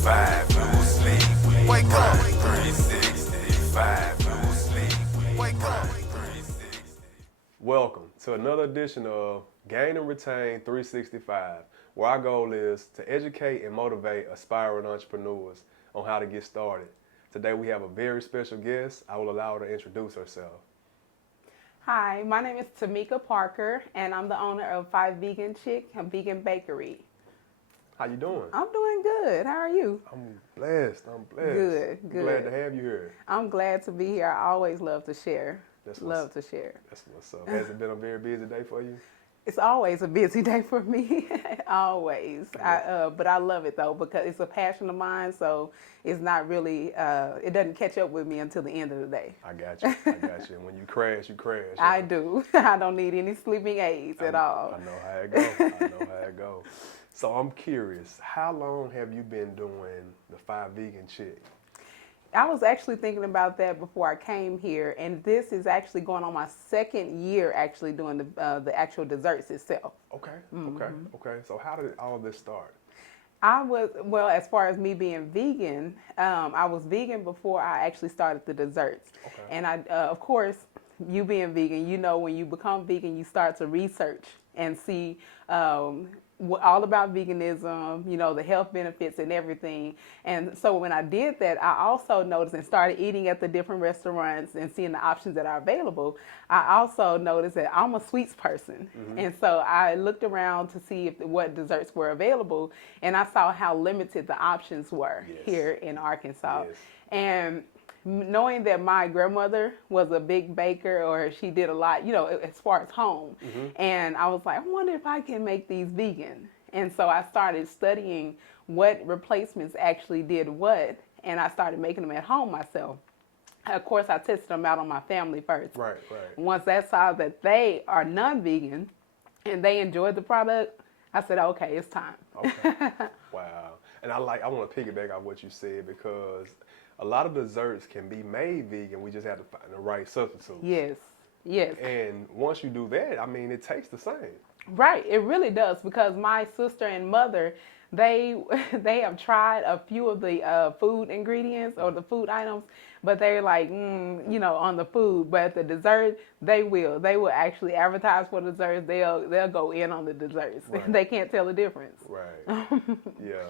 365, no sleep. Wake up. 365, no sleep. Wake up. Welcome to another edition of Gain and Retain 365, where our goal is to educate and motivate aspiring entrepreneurs on how to get started. Today we have a very special guest. I will allow her to introduce herself. Hi, my name is Tamika Parker, and I'm the owner of Fye Vegan Chic, a vegan bakery. How you doing? I'm doing good. How are you? I'm blessed. Good. Glad to have you here. I'm glad to be here. I always love to share. That's to share. That's what's up. Has it been a very busy day for you? It's always a busy day for me. Always. But I love it though, because it's a passion of mine. So it's not really. It doesn't catch up with me until the end of the day. I got you. And when you crash, you crash. I do. I don't need any sleeping aids at all. I know how it goes. So I'm curious, how long have you been doing the Fye Vegan Chic? I was actually thinking about that before I came here, and this is actually going on my second year actually doing the actual desserts itself. Okay. So how did all of this start? As far as me being vegan, I was vegan before I actually started the desserts. Okay. And of course, you being vegan, you know, when you become vegan, you start to research and see all about veganism, you know, the health benefits and everything. And so when I did that, I also noticed and started eating at the different restaurants and seeing the options that are available. I also noticed that I'm a sweets person. Mm-hmm. And so I looked around to see what desserts were available, and I saw how limited the options were here in Arkansas. Yes. And knowing that my grandmother was a big baker, or she did a lot, you know, as far as home. Mm-hmm. And I was like, I wonder if I can make these vegan. And so I started studying what replacements actually did what, and I started making them at home myself. Of course, I tested them out on my family first. Right. Once I saw that they are non-vegan and they enjoyed the product, I said, okay, it's time. Okay. Wow. And I want to piggyback on what you said, because a lot of desserts can be made vegan. We just have to find the right substitute. Yes. And once you do that, I mean, it tastes the same. Right. It really does, because my sister and mother, they have tried a few of the food ingredients or the food items, but they're like, you know, on the food. But the dessert, they will actually advertise for desserts. They'll go in on the desserts. Right. They can't tell the difference. Right. Yeah.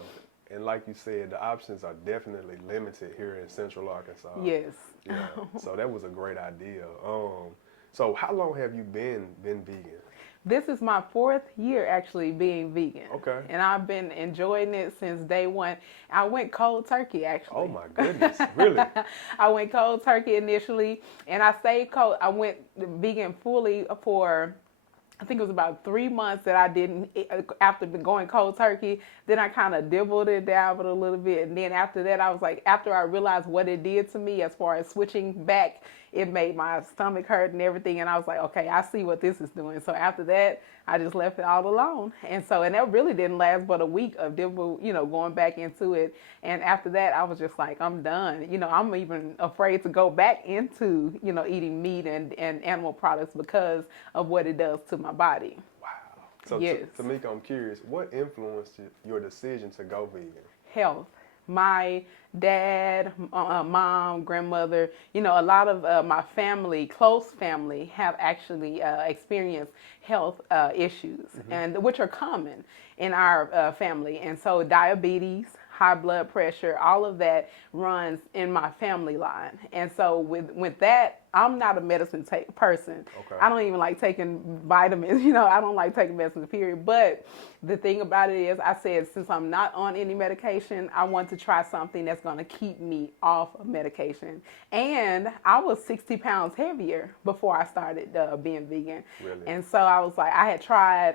And like you said, the options are definitely limited here in Central Arkansas. Yes. Yeah. So that was a great idea. So how long have you been vegan? This is my 4th year actually being vegan. Okay. And I've been enjoying it since day one. I went cold turkey actually. Oh my goodness, really? I went cold turkey initially, and I stayed cold. I went vegan fully for, I think it was about 3 months that I didn't, after going cold turkey. Then I kind of dabbled a little bit. And then after that, I was like, after I realized what it did to me as far as switching back, it made my stomach hurt and everything. And I was like, okay, I see what this is doing. So after that, I just left it all alone. And that really didn't last but a week of going back into it. And after that, I was just like, I'm done. You know, I'm even afraid to go back into, you know, eating meat and animal products because of what it does to my body. Wow. So yes. Tamika, I'm curious, what influenced your decision to go vegan? Health. My dad, mom, grandmother, you know, a lot of my family, close family, have actually experienced health issues, mm-hmm. and which are common in our family. And so diabetes, high blood pressure, all of that runs in my family line. And so with that, I'm not a medicine person. Okay. I don't even like taking vitamins. You know, I don't like taking medicine, period. But the thing about it is, I said, since I'm not on any medication, I want to try something that's going to keep me off of medication. And I was 60 pounds heavier before I started being vegan. Really? And so I was like, I had tried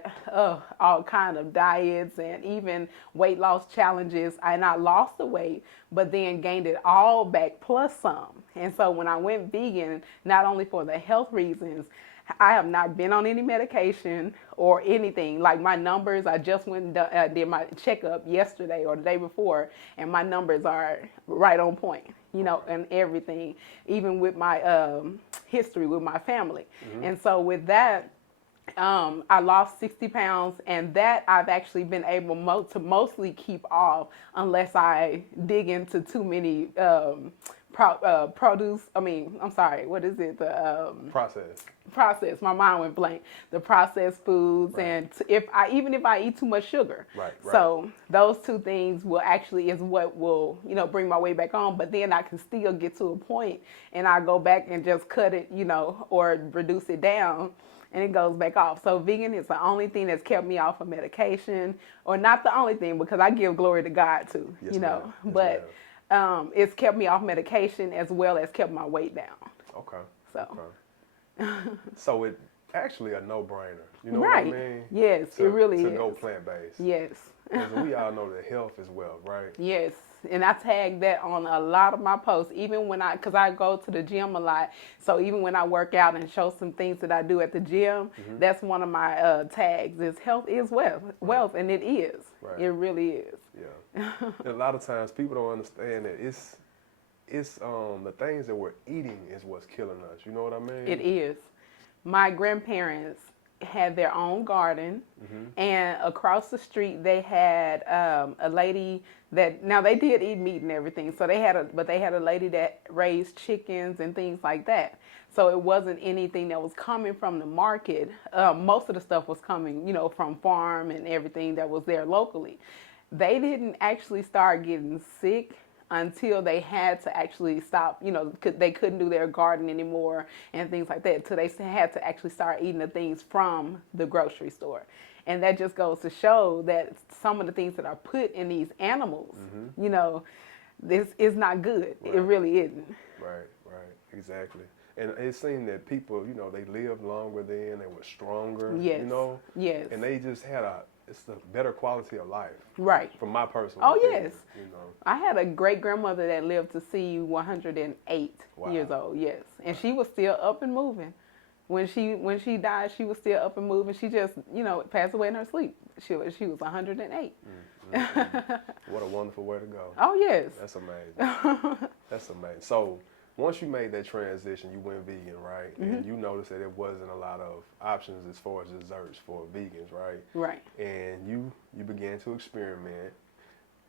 all kind of diets and even weight loss challenges, and I lost the weight, but then gained it all back plus some. And so when I went vegan, not only for the health reasons, I have not been on any medication or anything. Like my numbers, I just went and did my checkup yesterday or the day before, and my numbers are right on point, you know, and everything, even with my history with my family. Mm-hmm. And so with that, I lost 60 pounds, and that I've actually been able to mostly keep off unless I dig into too many produce. I'm sorry, what is it? The processed. My mind went blank. The processed foods, Right. and even if I eat too much sugar. Right. So those two things is what will bring my weight back on. But then I can still get to a point, and I go back and just cut it, or reduce it down, and it goes back off. So vegan is the only thing that's kept me off of medication, or not the only thing, because I give glory to God too, Yes, ma'am. Yes, but it's kept me off medication as well as kept my weight down. Okay. So. Okay. So it actually a no-brainer. You know Right. what I mean? Yes, it really to is. go plant-based. Yes. Because we all know that health is wealth, right? Yes, and I tag that on a lot of my posts, even because I go to the gym a lot. So even when I work out and show some things that I do at the gym, that's one of my tags. Is health is wealth, and it is. Right. It really is. Yeah. And a lot of times people don't understand that it's the things that we're eating is what's killing us. You know what I mean? It is. My grandparents had their own garden, and across the street they had a lady that, now they did eat meat and everything, so they had a lady that raised chickens and things like that. So it wasn't anything that was coming from the market. Most of the stuff was coming, from farm and everything that was there locally. They didn't actually start getting sick until they had to actually stop, they couldn't do their garden anymore and things like that. So they had to actually start eating the things from the grocery store. And that just goes to show that some of the things that are put in these animals, this is not good. Right. It really isn't. Right, exactly. And it seemed that people, they lived longer then, they were stronger, Yes. Yes. And they just had it's a better quality of life. Right. From my personal Oh, opinion, yes. You know. I had a great grandmother that lived to see 108 Wow. years old. Yes, and she was still up and moving. When she died, she was still up and moving. She just passed away in her sleep. She was 108. What a wonderful way to go. Oh yes. That's amazing. That's amazing. So once you made that transition, you went vegan, right? And you noticed that there wasn't a lot of options as far as desserts for vegans, right? Right. And you began to experiment,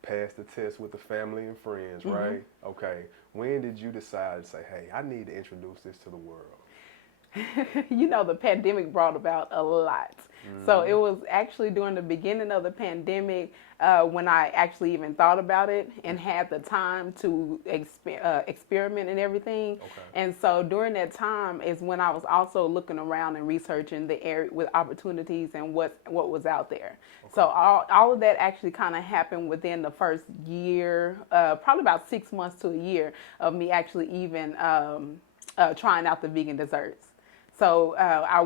pass the test with the family and friends, right? Okay. When did you decide to say, hey, I need to introduce this to the world? The pandemic brought about a lot. So it was actually during the beginning of the pandemic when I actually even thought about it and had the time to experiment and everything. Okay. And so during that time is when I was also looking around and researching the area with opportunities and what was out there. Okay. So all of that actually kind of happened within the first year, probably about 6 months to a year of me actually even trying out the vegan desserts. So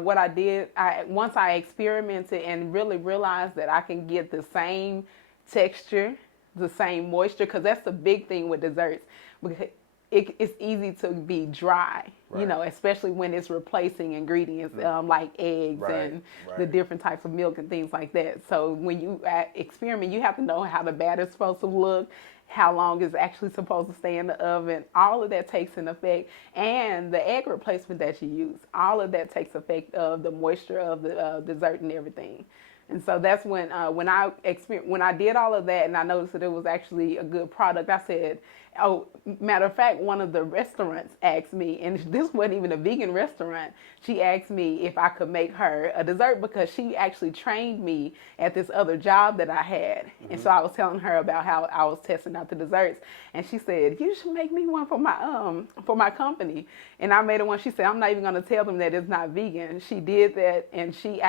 what I did, once I experimented and really realized that I can get the same texture, the same moisture, because that's the big thing with desserts. Because it's easy to be dry, right. Especially when it's replacing ingredients like eggs and the different types of milk and things like that. So when you experiment, you have to know how the batter's supposed to look, how long it's actually supposed to stay in the oven. All of that takes an effect. And the egg replacement that you use, all of that takes effect of the moisture of the dessert and everything. And so that's when I did all of that and I noticed that it was actually a good product, I said, oh, matter of fact, one of the restaurants asked me, and this wasn't even a vegan restaurant, she asked me if I could make her a dessert because she actually trained me at this other job that I had. And so I was telling her about how I was testing out the desserts. And she said, you should make me one for my company. And I made her one. She said, I'm not even going to tell them that it's not vegan. She did that, and she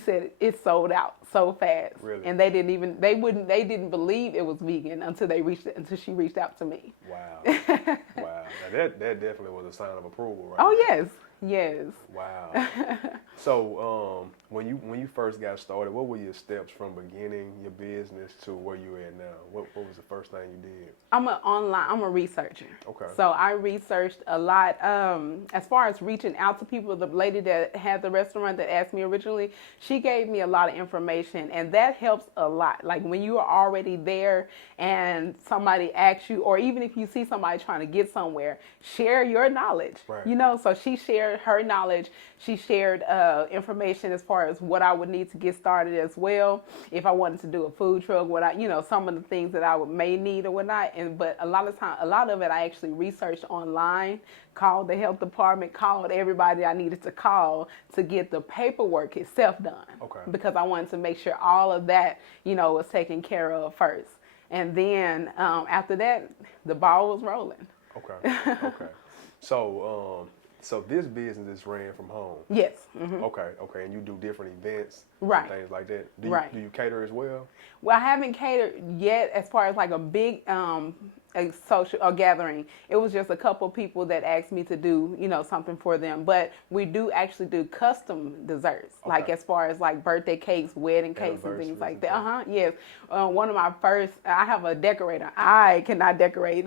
said it sold out so fast. Really? And they didn't believe it was vegan until she reached out to me. Wow. Wow. Now that definitely was a sign of approval, right? Oh there. yes. Wow. So When you first got started, what were your steps from beginning your business to where you at now? What was the first thing you did? I'm a researcher. Okay. So I researched a lot. As far as reaching out to people, the lady that had the restaurant that asked me originally, she gave me a lot of information, and that helps a lot. Like when you are already there and somebody asks you, or even if you see somebody trying to get somewhere, share your knowledge. Right. You know, so she shared her knowledge. She shared information as far as what I would need to get started as well. If I wanted to do a food truck, some of the things that I may need or whatnot. But a lot of it I actually researched online, called the health department, called everybody I needed to call to get the paperwork itself done. Okay. Because I wanted to make sure all of that, was taken care of first. And then after that, the ball was rolling. Okay. Okay. So this business is ran from home. Yes. Mm-hmm. Okay. And you do different events, Right. and things like that. Do you cater as well? Well, I haven't catered yet as far as like a big a social gathering. It was just a couple people that asked me to do, something for them. But we do actually do custom desserts, like as far as like birthday cakes, wedding cakes, and things like that. Yes. One of my first, I have a decorator. I cannot decorate.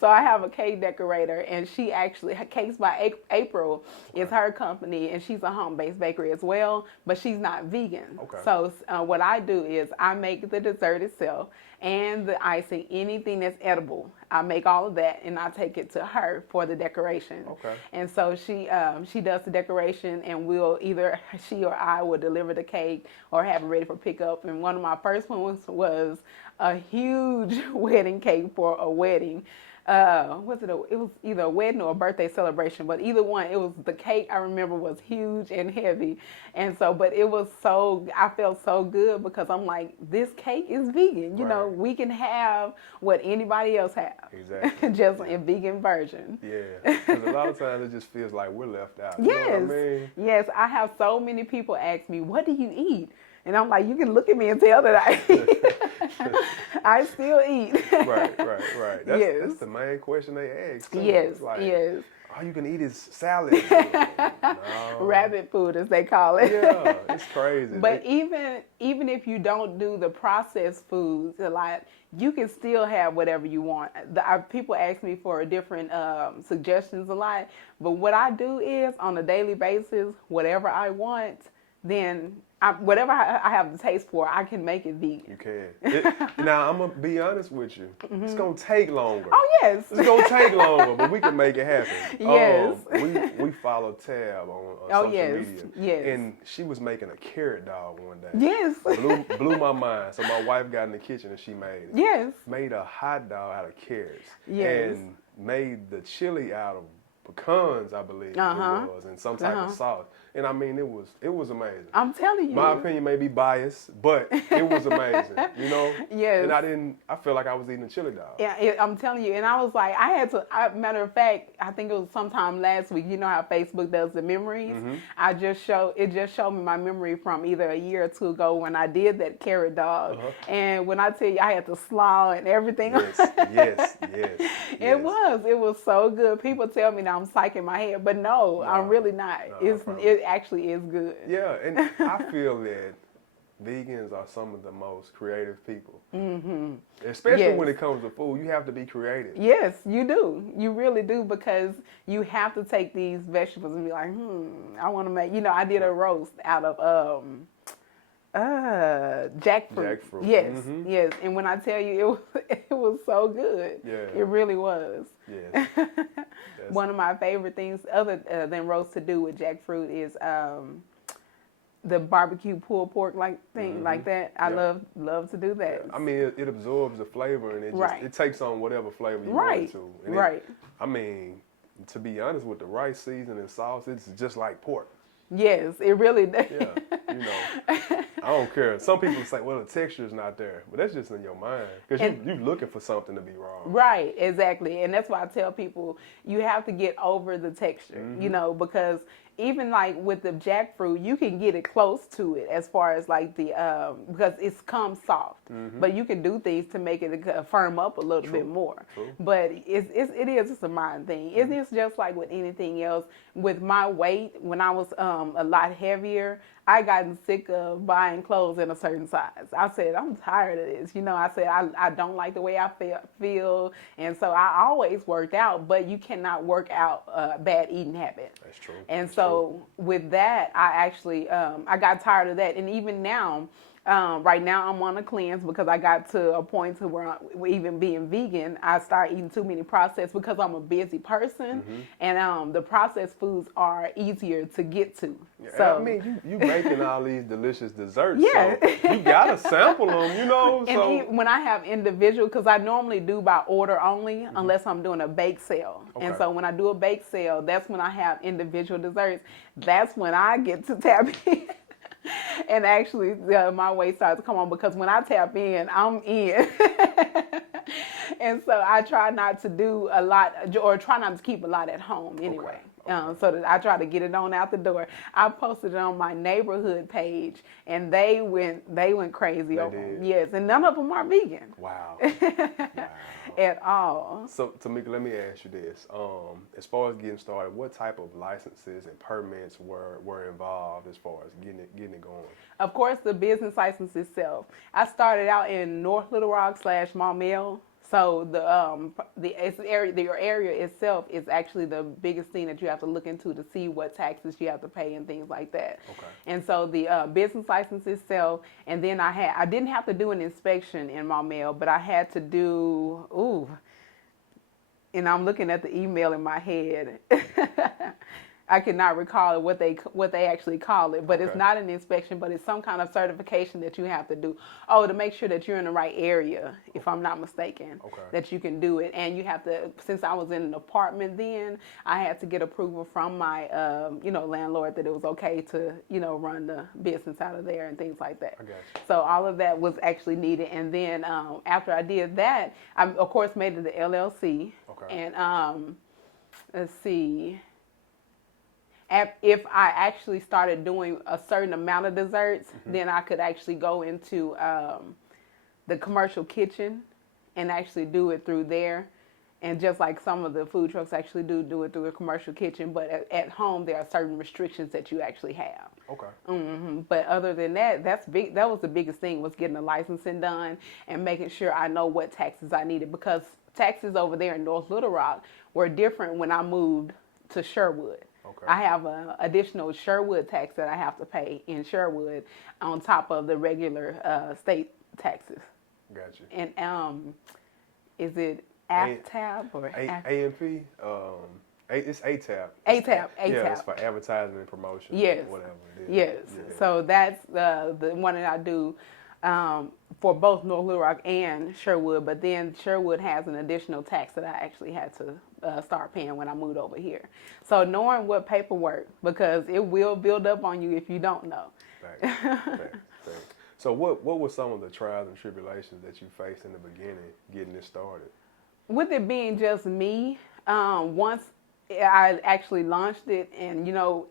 So I have a cake decorator, and she actually, Cakes by April is her company, and she's a home-based bakery as well, but she's not vegan. Okay. So what I do is I make the dessert itself and the icing, anything that's edible. I make all of that, and I take it to her for the decoration. Okay. And so she does the decoration, and either she or I will deliver the cake or have it ready for pickup. And one of my first ones was a huge wedding cake for a wedding. It was either a wedding or a birthday celebration, but either one, the cake I remember was huge and heavy. And so, but I felt so good because I'm like, this cake is vegan. You know, we can have what anybody else have. Exactly. Just a vegan version. Yeah. Because a lot of times it just feels like we're left out. You Yes. know what I mean? Yes. I have so many people ask me, what do you eat? And I'm like, you can look at me and tell that I eat. I still eat. Right. That's the main question they ask. Too. Yes, Like, yes. all you can eat is salad. No. Rabbit food, as they call it. Yeah, it's crazy. But even if you don't do the processed foods a lot, you can still have whatever you want. People ask me for different suggestions a lot, but what I do is on a daily basis, whatever I want, then whatever I have the taste for, I can make it vegan. You can. Now, I'm going to be honest with you. Mm-hmm. It's going to take longer. Oh, yes. It's going to take longer, but we can make it happen. Yes. We follow Tab on social media. Yes. And she was making a carrot dog one day. Yes. Blew my mind. So my wife got in the kitchen and she made it. Yes. Made a hot dog out of carrots. Yes. And made the chili out of pecans, I believe it was, and some type of sauce. And I mean, it was amazing. I'm telling you. My opinion may be biased, but it was amazing, Yes. And I feel like I was eating a chili dog. Yeah, I'm telling you. And I was like, matter of fact, I think it was sometime last week. You know how Facebook does the memories? Mm-hmm. It just showed me my memory from either a year or two ago when I did that carrot dog. And when I tell you, I had the slaw and everything. Yes. It was so good. People tell me that I'm psyching my head, but no, I'm really not. It actually is good. Yeah, and I feel that vegans are some of the most creative people. Mm-hmm. Especially when it comes to food, you have to be creative. Yes, you do. You really do, because you have to take these vegetables and be like, I want to make, I did a roast out of jackfruit. Jackfruit. Yes, Mm-hmm. yes. And when I tell you, it was so good. Yeah. It really was. Yes. One of my favorite things, other than roast, to do with jackfruit is the barbecue pulled pork like that. I love to do that. I mean, it absorbs the flavor, and it takes on whatever flavor you want it to. And I mean, to be honest, with the rice season and sauce, it's just like pork. Yes, it really does. Yeah, I don't care. Some people say, well, the texture is not there, but that's just in your mind, because you're looking for something to be wrong. Right, exactly. And that's why I tell people, you have to get over the texture, because even like with the jackfruit, you can get it close to it as far as like the because it's comes soft, but you can do things to make it firm up a little bit more. But it is a mind thing. It's just like with anything else. With my weight, when I was a lot heavier, I gotten sick of buying clothes in a certain size. I said, I'm tired of this. You know, I said, I don't like the way I feel. And so I always worked out, but you cannot work out a bad eating habit. That's true. And so with that, I actually, I got tired of that. And even now, right now I'm on a cleanse because I got to a point to where even being vegan, I start eating too many processed because I'm a busy person, and the processed foods are easier to get to. So I mean, you making all these delicious desserts, Yeah. so you gotta sample them, you know. And So when I have individual, because I normally do by order only, unless I'm doing a bake sale. And Okay. so when I do a bake sale, that's when I have individual desserts. That's when I get to tap in. And actually, my weight starts to come on because when I tap in, I'm in. And so I try not to do a lot, or try not to keep a lot at home anyway. Okay. So that I try to get it on out the door. I posted it on my neighborhood page, and they went crazy over them. Yes, and none of them are vegan. Wow. At all. So Tamika, let me ask you this: as far as getting started, what type of licenses and permits were involved as far as getting it going? Of course, the business license itself. I started out in North Little Rock / Maumelle. So the area itself is actually the biggest thing that you have to look into to see what taxes you have to pay and things like that. Okay. And so the business license itself, and then I didn't have to do an inspection in Maumelle, but I had to do and I'm looking at the email in my head. I cannot recall what they actually call it, but Okay. it's not an inspection, but it's some kind of certification that you have to do. Oh, to make sure that you're in the right area, if I'm not mistaken, Okay. that you can do it. And you have to, since I was in an apartment then, I had to get approval from my, landlord that it was okay to, run the business out of there and things like that. I got you. So all of that was actually needed. And then after I did that, I, of course, made it the LLC. Okay. And let's see. If I actually started doing a certain amount of desserts, then I could actually go into the commercial kitchen and actually do it through there. And just like some of the food trucks actually do it through a commercial kitchen, but at home there are certain restrictions that you actually have. Okay. But other than that, that's big. That was the biggest thing, was getting the licensing done and making sure I know what taxes I needed, because taxes over there in North Little Rock were different when I moved to Sherwood. Okay. I have an additional Sherwood tax that I have to pay in Sherwood on top of the regular state taxes. Got you. And is it AFTAB or AMP? It's ATAP. ATAP. Yeah, it's for advertising and promotion. Yes. Whatever it is. Yes. Yeah. So that's the one that I do for both North Little Rock and Sherwood. But then Sherwood has an additional tax that I actually had to start paying when I moved over here. So knowing what paperwork, because it will build up on you if you don't know. Thanks. So what were some of the trials and tribulations that you faced in the beginning getting this started? With it being just me, once I actually launched it, and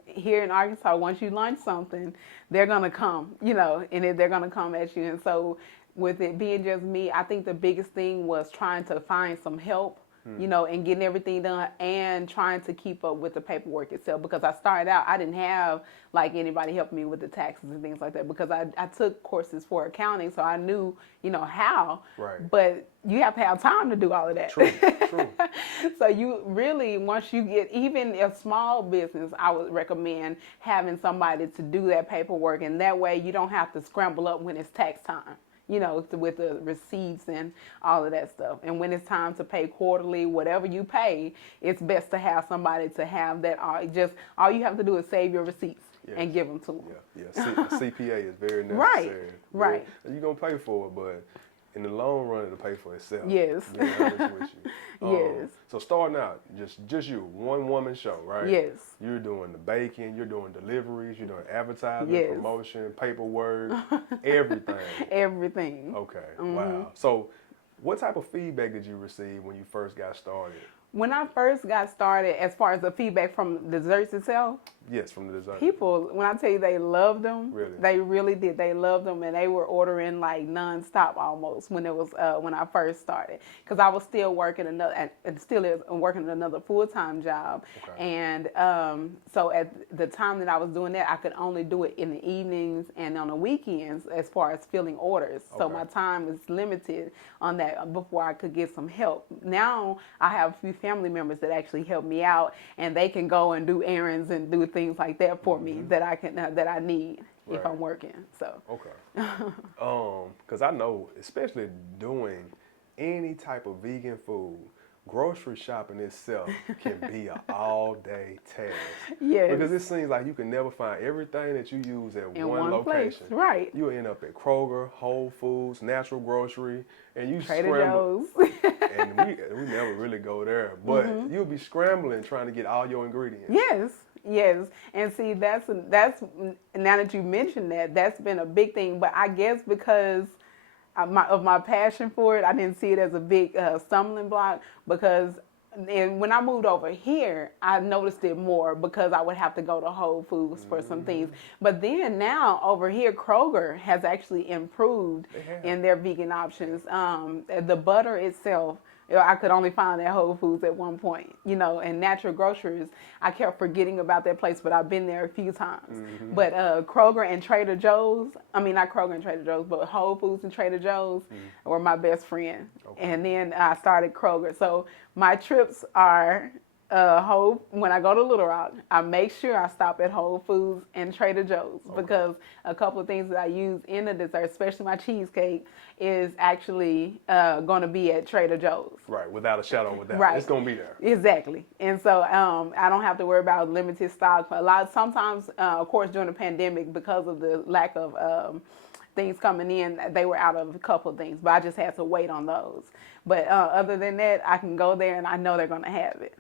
here in Arkansas, once you launch something, they're gonna come, and they're gonna come at you. And so with it being just me, I think the biggest thing was trying to find some help, and getting everything done and trying to keep up with the paperwork itself. Because I started out, I didn't have like anybody helping me with the taxes and things like that, because I took courses for accounting, so I knew, how. Right. But you have to have time to do all of that. True. So you really, once you get even a small business, I would recommend having somebody to do that paperwork, and that way you don't have to scramble up when it's tax time. With the receipts and all of that stuff. And when it's time to pay quarterly, whatever you pay, it's best to have somebody to have that. All you have to do is save your receipts and give them to them. Yeah. CPA is very necessary. Right. You're going to pay for it, but in the long run, it'll pay for itself. Yes. Being honest with you. Yes. So starting out, just you, one woman show, right? Yes. You're doing the baking, you're doing deliveries, you're doing advertising, Yes. promotion, paperwork, everything. Everything. Okay. Wow. So what type of feedback did you receive when you first got started? When I first got started, as far as the feedback from the desserts itself, Yes, from the dessert. people, when I tell you they loved them, Really? they really did. They loved them, and they were ordering like nonstop almost when it was when I first started, because I was still working and still is working another full-time job, Okay. and so at the time that I was doing that, I could only do it in the evenings and on the weekends as far as filling orders. So Okay. my time is limited on that before I could get some help. Now I have a few family members that actually help me out, and they can go and do errands and do things like that for me that I need if Right. I'm working. So Okay. Because I know, especially doing any type of vegan food, grocery shopping itself can be an all-day task. yes, Because it seems like you can never find everything that you use at in one place, location. right? You end up at Kroger, Whole Foods, Natural Grocery, and you Trader scramble. Joe's. And we never really go there, but you'll be scrambling trying to get all your ingredients. Yes, and see that's now that you mentioned that, that's been a big thing. But I guess because of my passion for it, I didn't see it as a big stumbling block, because and when I moved over here, I noticed it more because I would have to go to Whole Foods for some things. But then now over here, Kroger has actually improved They have. in their vegan options. The butter itself, I could only find at Whole Foods at one point, and Natural Groceries, I kept forgetting about that place, but I've been there a few times. But Kroger and Trader Joe's, not Kroger and Trader Joe's, but Whole Foods and Trader Joe's were my best friend. Okay. And then I started Kroger. So my trips are when I go to Little Rock, I make sure I stop at Whole Foods and Trader Joe's, because a couple of things that I use in the dessert, especially my cheesecake, is actually going to be at Trader Joe's. Right, without a shadow of a doubt. Right. It's going to be there. Exactly. And so I don't have to worry about limited stock. Sometimes, of course, during the pandemic, because of the lack of things coming in, they were out of a couple of things, but I just had to wait on those. But other than that, I can go there and I know they're going to have it.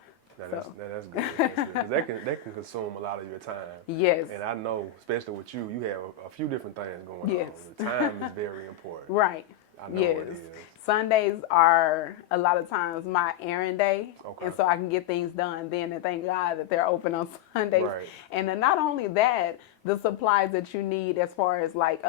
That's good. That's good. 'Cause that can consume a lot of your time. Yes. And I know, especially with you have a few different things going Yes. on. The time is very important. Right. I know Yes. it is. Sundays are a lot of times my errand day, Okay. and so I can get things done then, and thank God that they're open on Sundays. Right. And then not only that, the supplies that you need as far as like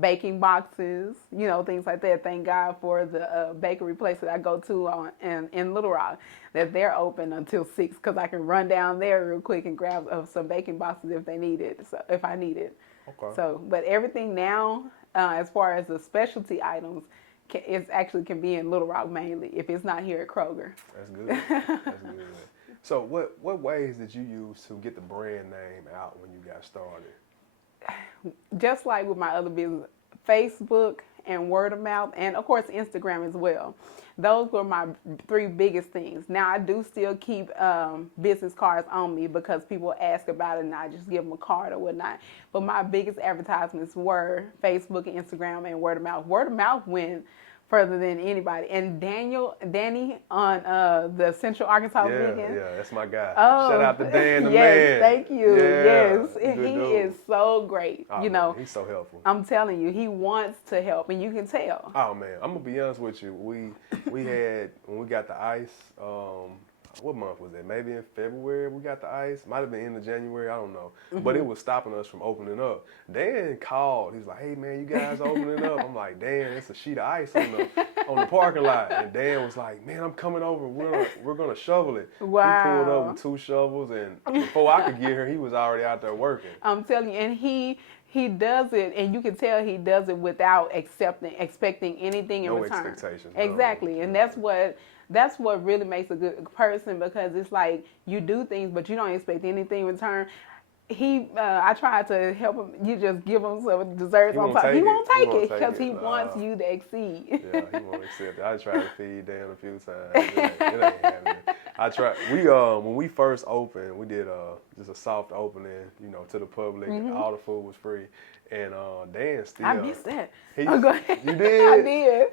baking boxes, things like that. Thank God for the bakery place that I go to in Little Rock, that they're open until 6, because I can run down there real quick and grab some baking boxes if they need it. So if I need it. Okay. So, but everything now, as far as the specialty items, can be in Little Rock mainly, if it's not here at Kroger. That's good. That's good. So what ways did you use to get the brand name out when you got started? Just like with my other business, Facebook and word of mouth, and of course Instagram as well. Those were my 3 biggest things. Now I do still keep business cards on me, because people ask about it and I just give them a card or whatnot. But my biggest advertisements were Facebook and Instagram and word of mouth. Word of mouth went further than anybody. And Danny on the Central Arkansas Vegan. Yeah, that's my guy. Oh, Shout out to Dan the yes, man. thank you. Yeah, Yes, good he dude. is so great. Oh, man, he's so helpful. I'm telling you, he wants to help, and you can tell. Oh man, I'm gonna be honest with you. We had, when we got the ice, what month was that? Maybe in February we got the ice. Might have been in January, I don't know. But it was stopping us from opening up. Dan called. He's like, "Hey man, you guys opening up?" I'm like, "Dan, it's a sheet of ice on the parking lot." And Dan was like, "Man, I'm coming over. We're gonna shovel it." Wow. He pulled up with 2 shovels, and before I could get here, he was already out there working. I'm telling you, and he does it, and you can tell he does it without expecting anything in No return. expectations, no. Exactly, and that's what really makes a good person, because it's like you do things, but you don't expect anything in return. I tried to help him. You just give him some desserts on top. He won't take it because he wants you to exceed. Yeah, he won't accept it. I tried to feed Dan a few times. It ain't happening. I tried. When we first opened, we did just a soft opening, to the public. All the food was free, And Dan still. I missed that. He, Oh, go ahead. You did? I did.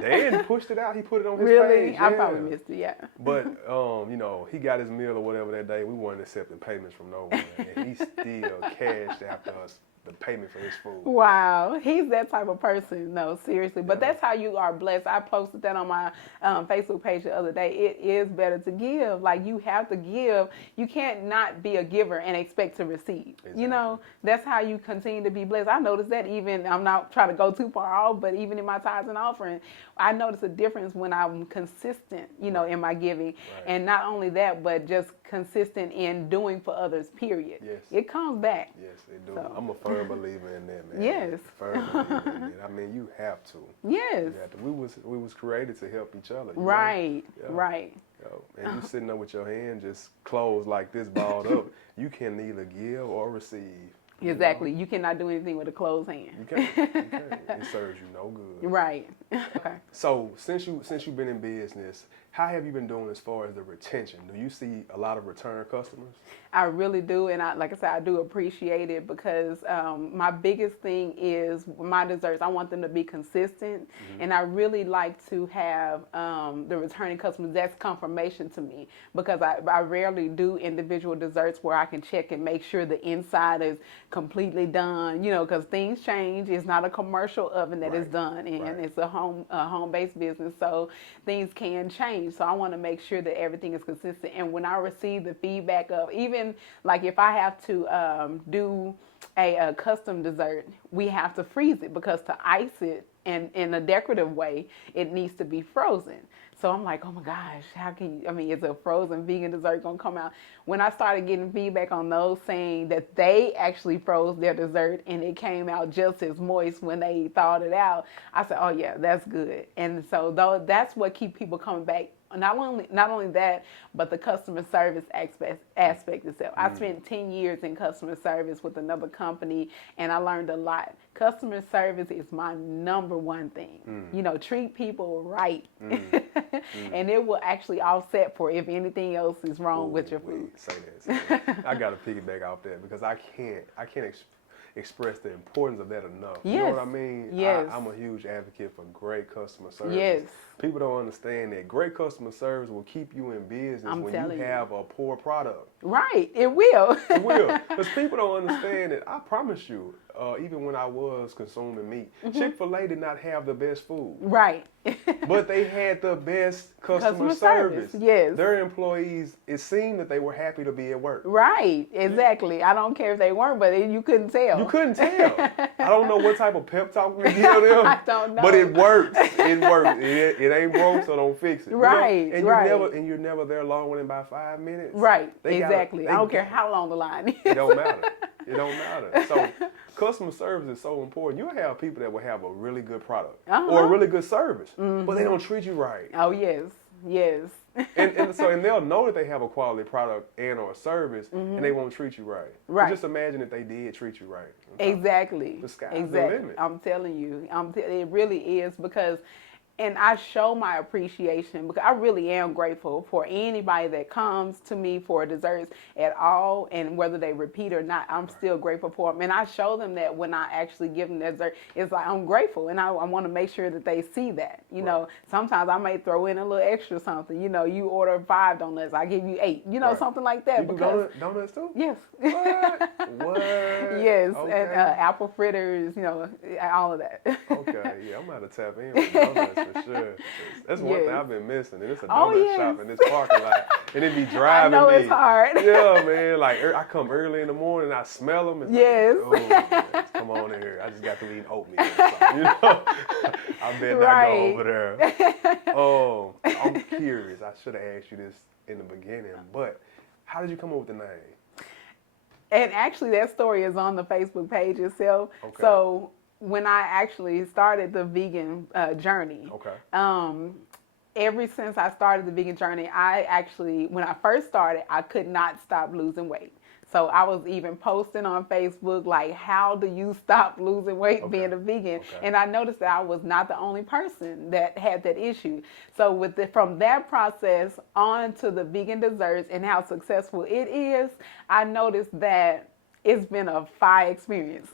Dan pushed it out. He put it on his Really? page. I yeah. probably missed it, yeah. But, you know, he got his meal or whatever that day. We weren't accepting payments from nowhere. And he still cashed after us the payment for his food. Wow, he's that type of person. No, seriously. But that's how you are blessed. I posted that on my Facebook page the other day. It is better to give. Like, you have to give. You can't not be a giver and expect to receive. Exactly. You know, that's how you continue to be blessed. I noticed that even, I'm not trying to go too far off, but even in my tithes and offering, I notice a difference when I'm consistent, you know, in my giving. Right. And not only that, but just consistent in doing for others, period. Yes. It comes back. Yes, they do. So. I'm a firm believer in that, man. Yes. Firm believer in that. I mean, you have to. Yes. You have to. We was created to help each other. You Right, know? Yeah. right. Yo, and you sitting there with your hand just closed like this, balled up. You can neither give or receive. You Exactly. know? You cannot do anything with a closed hand. You can't. You can't. It serves you no good. Right. Okay. So since you've been in business, how have you been doing as far as the retention? Do you see a lot of return customers? I really do, and like I said, I do appreciate it because my biggest thing is my desserts. I want them to be consistent, and I really like to have the returning customers. That's confirmation to me because I rarely do individual desserts where I can check and make sure the inside is completely done. You know, because things change. It's not a commercial oven that is done, and it's a home-based business, so things can change. So I want to make sure that everything is consistent. And when I receive the feedback of even like if I have to do a custom dessert, we have to freeze it because to ice it and in a decorative way, it needs to be frozen. So I'm like, oh my gosh, how can you, I mean, is a frozen vegan dessert going to come out? When I started getting feedback on those saying that they actually froze their dessert and it came out just as moist when they thawed it out, I said, oh yeah, that's good. And so that's what keeps people coming back. Not only that, but the customer service aspect itself. I spent 10 years in customer service with another company, and I learned a lot. Customer service is my number one thing. You know, treat people right, and it will actually offset for if anything else is wrong with your food. Say that. I got to piggyback off that because I can't express the importance of that enough. Yes. You know what I mean? Yes. I'm a huge advocate for great customer service. Yes. People don't understand that great customer service will keep you in business when you have a poor product. Right, it will. It will. Because people don't understand it. I promise you, even when I was consuming meat, Chick-fil-A did not have the best food. Right. But they had the best customer service. Yes. Their employees, it seemed that they were happy to be at work. Right, exactly. I don't care if they weren't, but you couldn't tell. You couldn't tell. I don't know what type of pep talk we give them. I don't know. But it works. It works. It ain't broke, so don't fix it. Right, you know? right. And you're never there longer than about 5 minutes. Right, exactly. I don't care how long the line is. It don't matter. It don't matter. So customer service is so important. You have people that will have a really good product or a really good service, but they don't treat you right. Oh, yes. Yes. and they'll know that they have a quality product and or service, and they won't treat you right. Right. But just imagine if they did treat you right. Exactly. The sky's exactly. the limit. I'm telling you, it really is because. And I show my appreciation because I really am grateful for anybody that comes to me for desserts at all, and whether they repeat or not, I'm still grateful for them. And I show them that when I actually give them dessert, it's like I'm grateful, and I want to make sure that they see that. You know, sometimes I may throw in a little extra something. You know, you order 5 donuts, I give you 8. You know, something like that. You because do donuts too? yes. What? Yes, Okay. and apple fritters. You know, all of that. Okay, yeah, I'm about to tap in with donuts for sure. That's one thing I've been missing, and it's a donut shop in this parking lot, and it be driving I know me. it's hard. Yeah, man. Like I come early in the morning, I smell them. It's yes. Like, oh, man, come on in here. I just got to eat oatmeal. Or something, you know, I better not go over there. Oh, I'm curious. I should have asked you this in the beginning, but how did you come up with the name? And actually, that story is on the Facebook page itself. Okay. So when I actually started the vegan journey, ever since I started the vegan journey, when I first started, I could not stop losing weight. So I was even posting on Facebook, like, how do you stop losing weight being a vegan? And I noticed that I was not the only person that had that issue. So from that process on to the vegan desserts and how successful it is, I noticed that it's been a Fye experience.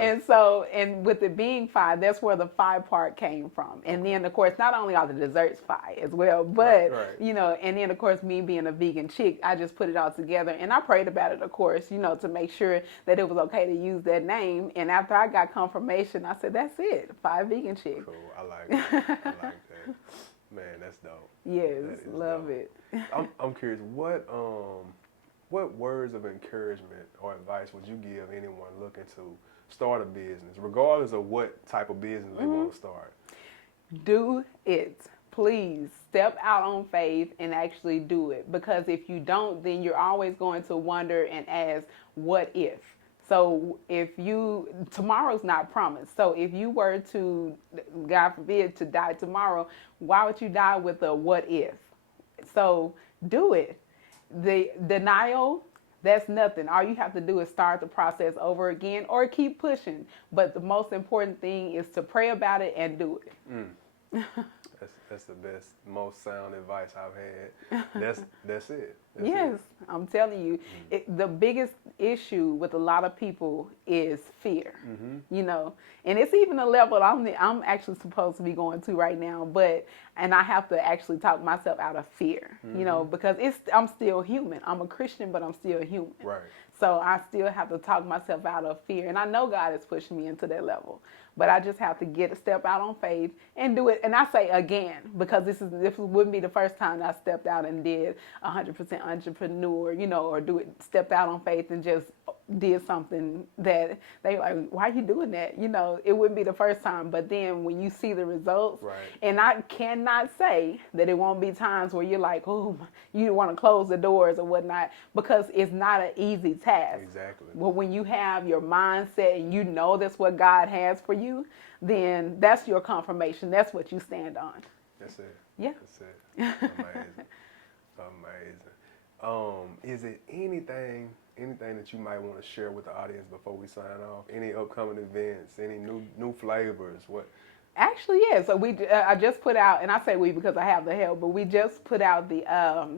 And so, and with it being Fye, that's where the Fye part came from. And then, of course, not only are the desserts Fye as well, but, Right. you know, and then, of course, me being a vegan chick, I just put it all together. And I prayed about it, of course, you know, to make sure that it was okay to use that name. And after I got confirmation, I said, that's it, Fye Vegan Chick. Cool. I like it. I like that. Man, that's dope. Yes, That is love dope. it. I'm curious, what words of encouragement or advice would you give anyone looking to start a business, regardless of what type of business they want to start? Do it. Please step out on faith and actually do it. Because if you don't, then you're always going to wonder and ask, what if? So tomorrow's not promised. So if you were to, God forbid, to die tomorrow, why would you die with a what if? So do it. The denial, that's nothing. All you have to do is start the process over again or keep pushing. But the most important thing is to pray about it and do it. That's the best, most sound advice I've had. That's it. That's Yes, it. I'm telling you, the biggest issue with a lot of people is fear. You know, and it's even a level I'm actually supposed to be going to right now, and I have to actually talk myself out of fear. You know, because I'm still human. I'm a Christian, but I'm still human. Right. So I still have to talk myself out of fear, and I know God is pushing me into that level. But I just have to step out on faith and do it. And I say again, because this wouldn't be the first time I stepped out and did 100% entrepreneur, you know, or stepped out on faith and just did something that they were like, why are you doing that? You know, it wouldn't be the first time. But then when you see the results, Right. and I cannot say that it won't be times where you're like, oh, you want to close the doors or whatnot, because it's not an easy task. Exactly. But when you have your mindset and you know that's what God has for you, then that's your confirmation. That's what you stand on. That's it. Yeah. That's it. Amazing. Is it anything that you might want to share with the audience before we sign off? Any upcoming events? Any new flavors? What? Actually, yeah. So I just put out, and I say we because I have the help, but we just put out the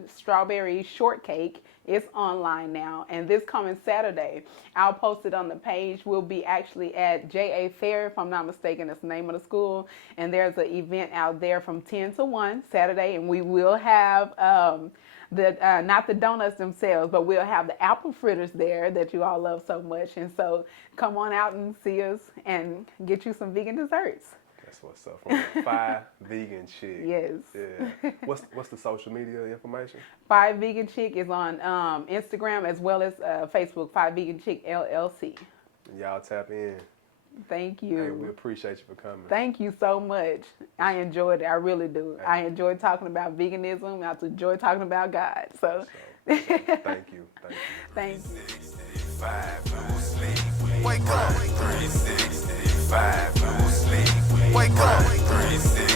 strawberry shortcake. It's online now, and this coming Saturday, I'll post it on the page. We'll be actually at J.A. Fair, if I'm not mistaken, that's the name of the school, and there's an event out there from 10 to 1 Saturday, and we will have not the donuts themselves, but we'll have the apple fritters there that you all love so much, and so come on out and see us and get you some vegan desserts. That's what's up. From Fye Vegan Chic. Yes. Yeah. What's the social media information? Fye Vegan Chic is on Instagram as well as Facebook, Fye Vegan Chic LLC. And y'all tap in. Thank you. Hey, we appreciate you for coming. Thank you so much. I enjoyed it. I really do. I enjoy talking about veganism. I enjoy talking about God. So thank you. thank you. 365, no sleep. Wake up. 365, no sleep. Wake up. 365.